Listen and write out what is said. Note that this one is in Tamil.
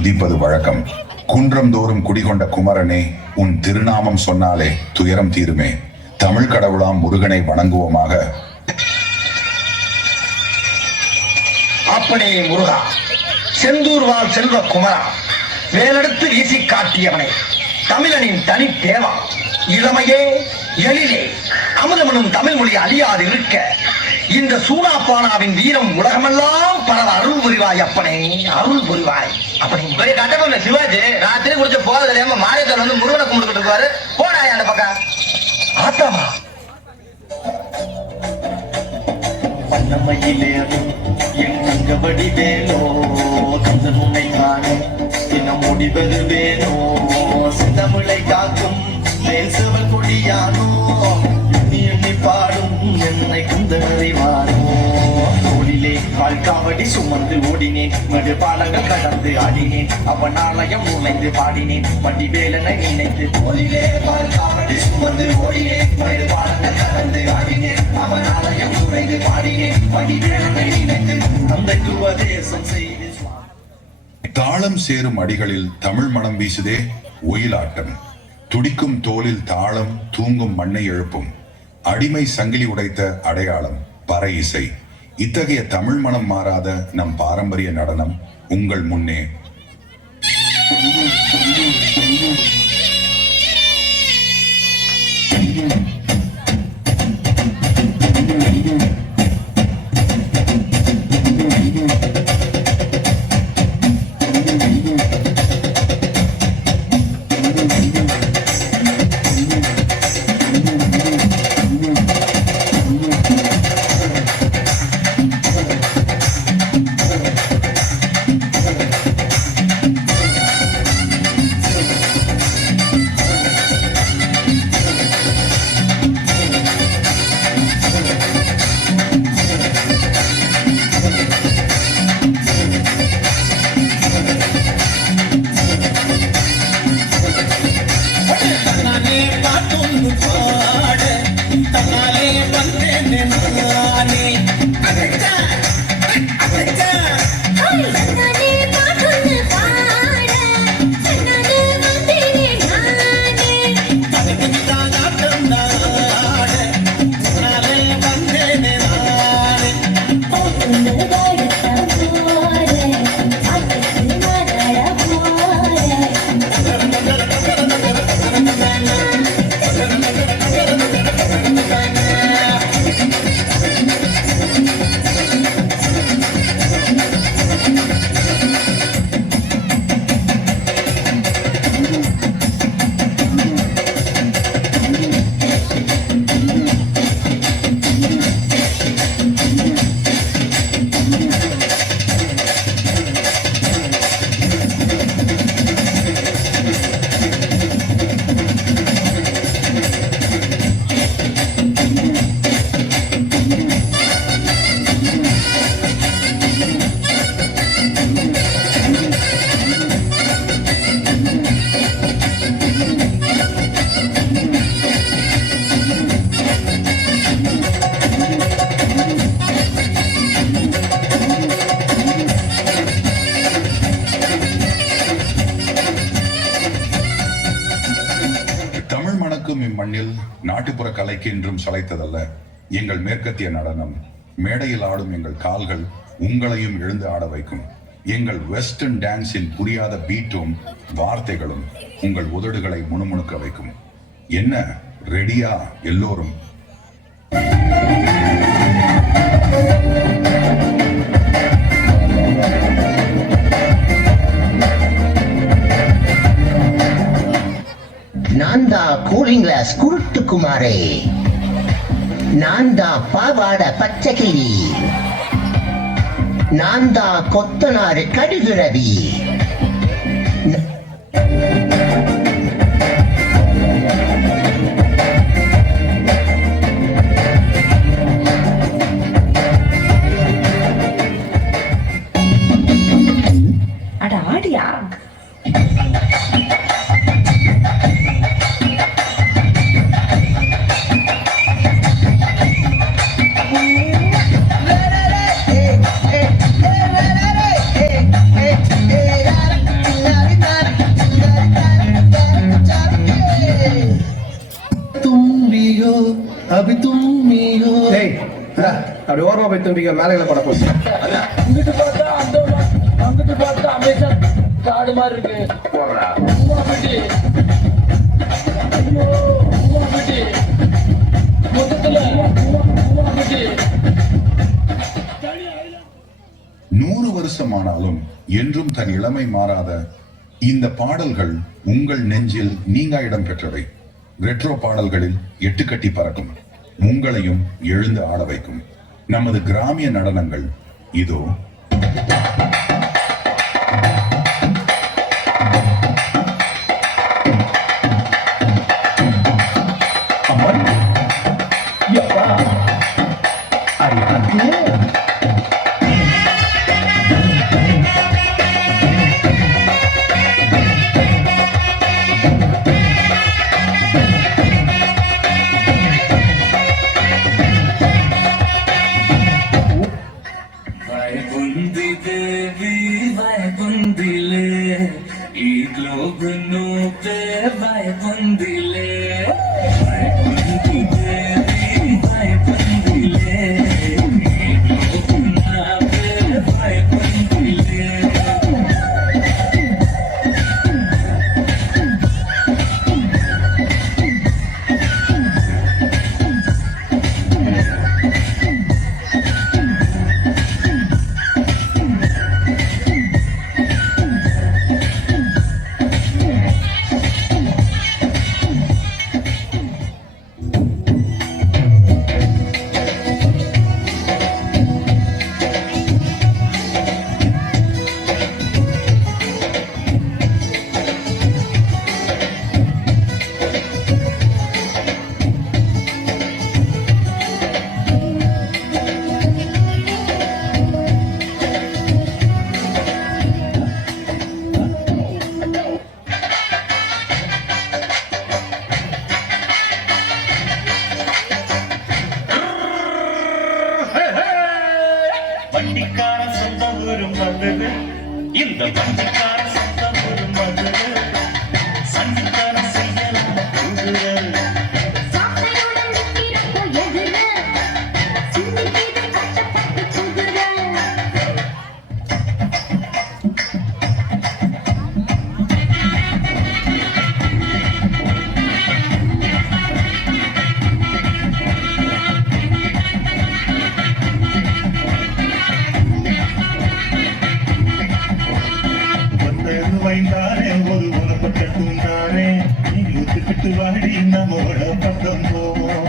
துதிப்பது வழக்கம். குன்றம் தோறும் குடிகொண்ட குமரனே, உன் திருநாமம் சொன்னாலே துயரம் தீருமே. தமிழ் கடவுளாம் முருகனை வணங்குவோமாக. அப்பனே முருகா, செந்தூர் வாழ் செல்வ குமரா, வேலெடுத்து வீசி காட்டியவனே, தமிழனின் தனி தேவா, இளமையே எழிலே அமுதமனும் தமிழ் மொழி அழியாது இருக்க இந்த சூனாப்பானாவின் வீரம் உலகமெல்லாம் பரவ அருள் புரிவாய். அப்பனே அருள் புரிவாய். அப்படி கட்டப்பட்ட சிவாஜி ராத்திரி குடிச்ச போதல மாரியத்தோர் வந்து முருகனை கும்பிட்டு இருப்பாரு. போனாய் அந்த பக்கம் ஆத்தாமா வண்ணமயிலேறும் என் தங்கபடி வேலோ, தந்த உன்னை காண தினம் முடிவது வேணோ, சிந்தமிழை காக்கும் தேசவல் கொடியானோ, எண்ணி எண்ணி பாடும் என்னை குந்த அறிவானோ. தோளிலே கால்காவடி சுமந்து ஓடினேன், மடு பாலங்கள் கடந்து ஆடினேன், அவன் ஆலயம் நுழைந்து பாடினேன், வண்டி வேலனை நினைத்து. தோளிலே கால்காவடி சுமந்து ஓடினேன், மடு பாலங்கள் கடந்து ஆடினேன், அவன் ஆலயம் நுழைந்து பாடினேன், வண்டி வேலனை நினைத்து. அந்த உபதேசம் செய்து தாளம் சேரும் அடிகளில் தமிழ் மனம் வீசுதே ஒயிலாட்டம். துடிக்கும் தோளில் தாளம், தூங்கும் மண்ணை எழுப்பும் அடிமை சங்கிலி உடைத்த அடையாளம் பறை இசை. இத்தகைய தமிழ் மனம் மாறாத நம் பாரம்பரிய நடனம் உங்கள் முன்னே. இம்மண்ணில் நாட்டுப்புற கலைக்கு என்றும் சளைத்ததல்ல எங்கள் மேற்கத்திய நடனம். மேடையில் ஆடும் எங்கள் கால்கள் உங்களையும் எழுந்து ஆட வைக்கும். எங்கள் வெஸ்டர்ன் டான்ஸின் புரியாத பீட்டும் வார்த்தைகளும் உங்கள் உதடுகளை முணுமுணுக்க வைக்கும். என்ன ரெடியா எல்லோரும்? நான்தா கூலிங் கிளாஸ் குருட்டு குமாரே, நான்தா பாவாட பச்சைக்கிளி, நான்தா கொத்தனாறு கடுகுரவி. அட ஆடியா? अभी तुम ही हो டேய் இந்தா, அப்படி ஓரமா போய் தும்பிக்க மேலே போட போச்சு. இங்கிட்டு பார்த்தா அங்கிட்டு பார்த்தா அமேசான் காடு மாதிரி இருக்கு. உவாமிட்டி. ஐயோ, உவாமிட்டி. மொத்தத்துல உவாமிட்டி. 100 வருஷமானாலும் என்றும் தன் இளமை மாறாத இந்த பாடல்கள் உங்கள் நெஞ்சில் நீங்கா இடம் பெற்றவை. ரெட்ரோ பாடல்களில் எட்டு கட்டி பறக்கும், உங்களையும் எழுந்து ஆட வைக்கும் நமது கிராமிய நடனங்கள் இதோ. அம்மன் யப்பா அறியாதே. Vaibundi Devi, Vaibundile, E Globe no pe Vaibundile, Vaibundi Devi, Vaibundile, E Globe na pe Vaibundile. வண்டிக்கார சொந்த ஊரு மதுரை, இந்த வண்டிக்கார சொந்த ஊரு மதுரை, சண்டிக்கார செய்யலாம் குதிரை. சாத்தையுடன் நிற்கிறப்போ எதிர சிந்திக்கிது கட்டப்பட்டு குதிரை. வந்தது வைந்தாரே ஒரு உனப்பட்ட தூண்டாரே நீ ஒத்துக்கிட்டு வாடி நம்மோட பக்கம் போவோம்